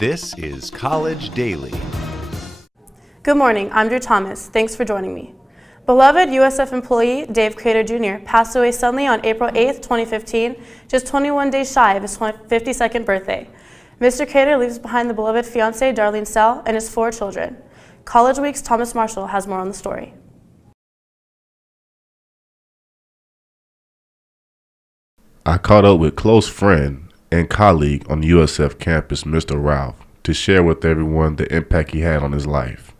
This is College Daily. Good morning, I'm Drew Thomas. Thanks for joining me. Beloved USF employee Dave Crater Jr. passed away suddenly on April 8, 2015, just 21 days shy of his 52nd birthday. Mr. Crater leaves behind the beloved fiancée Darlene Sell and his 4 children. College Week's Thomas Marshall has more on the story. I caught up with close friend and colleague on the USF campus, Mr. Ralph, to share with everyone the impact he had on his life.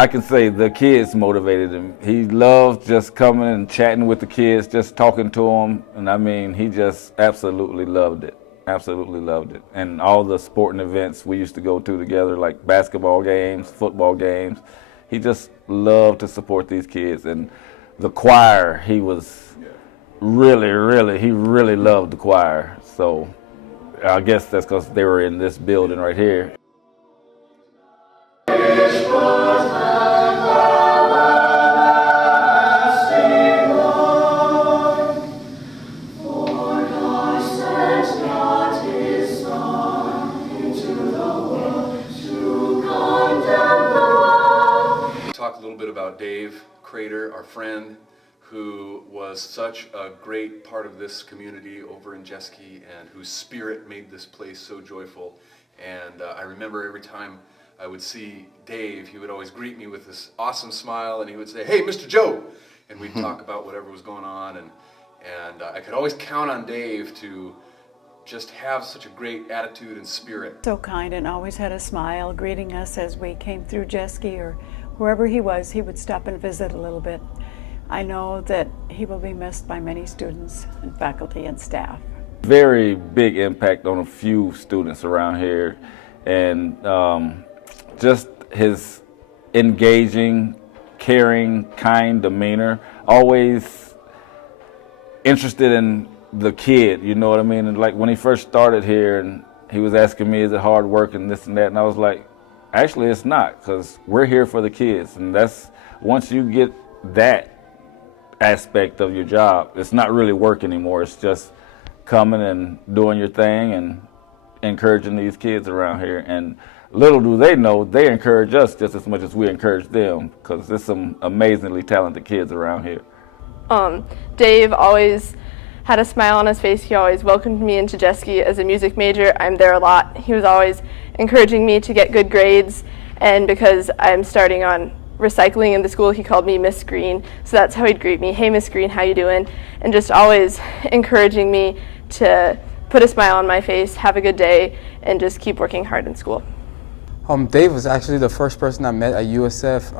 I can say the kids motivated him. He loved just coming and chatting with the kids, just talking to them. And I mean, he just absolutely loved it. Absolutely loved it. And all the sporting events we used to go to together, like basketball games, football games, he just loved to support these kids. And the choir, he was he really loved the choir. So I guess that's because they were in this building right here. Talk a little bit about Dave Crater, our friend, who was such a great part of this community over in Jeske and whose spirit made this place so joyful. And I remember every time I would see Dave, he would always greet me with this awesome smile and he would say, "Hey, Mr. Joe!" And we'd talk about whatever was going on. And I could always count on Dave to just have such a great attitude and spirit. So kind and always had a smile, greeting us as we came through Jeske or wherever he was. He would stop and visit a little bit. I know that he will be missed by many students and faculty and staff. Very big impact on a few students around here, and just his engaging, caring, kind demeanor, always interested in the kid, you know what I mean? And like when he first started here and he was asking me, is it hard work and this and that, and I was like, actually it's not, because we're here for the kids, and that's, once you get that aspect of your job, it's not really work anymore. It's just coming and doing your thing and encouraging these kids around here. And little do they know, they encourage us just as much as we encourage them, because there's some amazingly talented kids around here. Dave always had a smile on his face. He always welcomed me into Jeske as a music major. I'm there a lot. He was always encouraging me to get good grades, and because I'm starting on recycling in the school, he called me Miss Green, so that's how he'd greet me. "Hey, Miss Green, how you doing?" And just always encouraging me to put a smile on my face, have a good day, and just keep working hard in school. Dave was actually the first person I met at USF.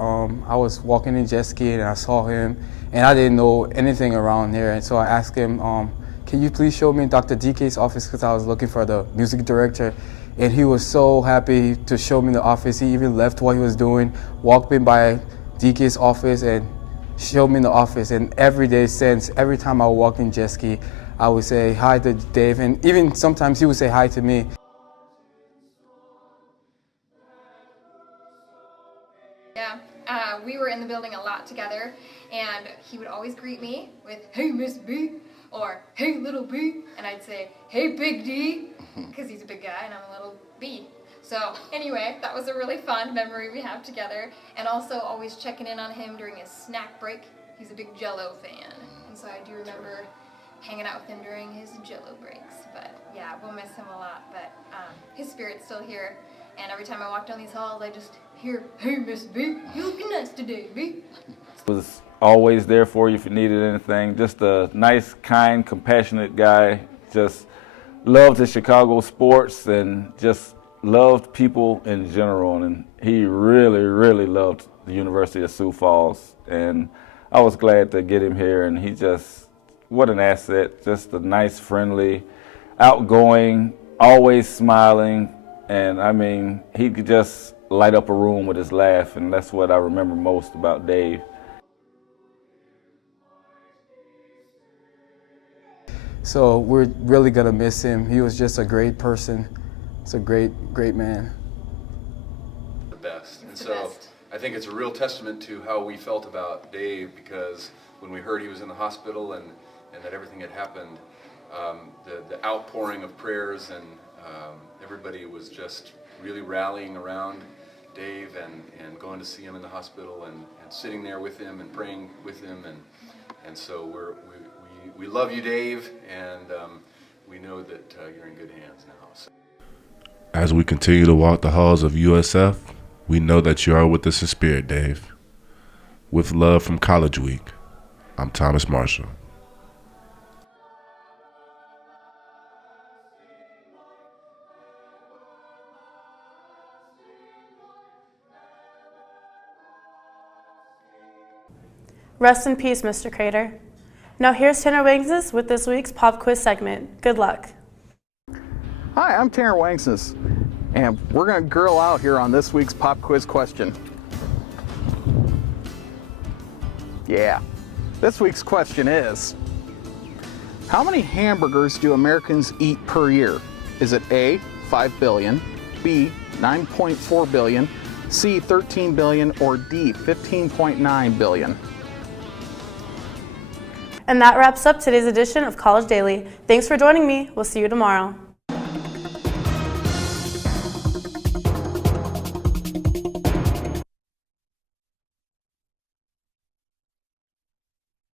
I was walking in Jeske and I saw him, and I didn't know anything around here, and so I asked him, can you please show me Dr. DK's office, because I was looking for the music director. And he was so happy to show me the office. He even left what he was doing, walked in by DK's office and showed me the office. And every day since, every time I walk in Jeske, I would say hi to Dave, and even sometimes he would say hi to me. Yeah, we were in the building a lot together, and he would always greet me with, "Hey, Miss B," or "Hey, little B," and I'd say, "Hey, Big D," because he's a big guy and I'm a little B. So anyway, that was a really fun memory we have together, and also always checking in on him during his snack break. He's a big Jell-O fan, and so I do remember hanging out with him during his Jell-O breaks. But yeah, we'll miss him a lot, but his spirit's still here, and every time I walk down these halls, I just hear, "Hey, Miss B, you looking nice today, B." Was always there for you if you needed anything. Just a nice, kind, compassionate guy. Just loved his Chicago sports and just loved people in general. And he really loved the University of Sioux Falls. And I was glad to get him here. And he just, what an asset. Just a nice, friendly, outgoing, always smiling. And I mean, he could just light up a room with his laugh. And that's what I remember most about Dave. So we're really gonna miss him. He was just a great person. He's a great man. The best. And so I think it's a real testament to how we felt about Dave, because when we heard he was in the hospital and that everything had happened, the outpouring of prayers and Everybody was just really rallying around Dave and going to see him in the hospital and sitting there with him and praying with him. And so we love you, Dave, and we know that you're in good hands now. So. As we continue to walk the halls of USF, we know that you are with us in spirit, Dave. With love from College Week, I'm Thomas Marshall. Rest in peace, Mr. Crater. Now here's Tanner Wangses with this week's pop quiz segment. Good luck. Hi, I'm Tanner Wangses, and we're going to grill out here on this week's pop quiz question. Yeah, this week's question is, how many hamburgers do Americans eat per year? Is it A, 5 billion, B, 9.4 billion, C, 13 billion, or D, 15.9 billion? And that wraps up today's edition of College Daily. Thanks for joining me. We'll see you tomorrow.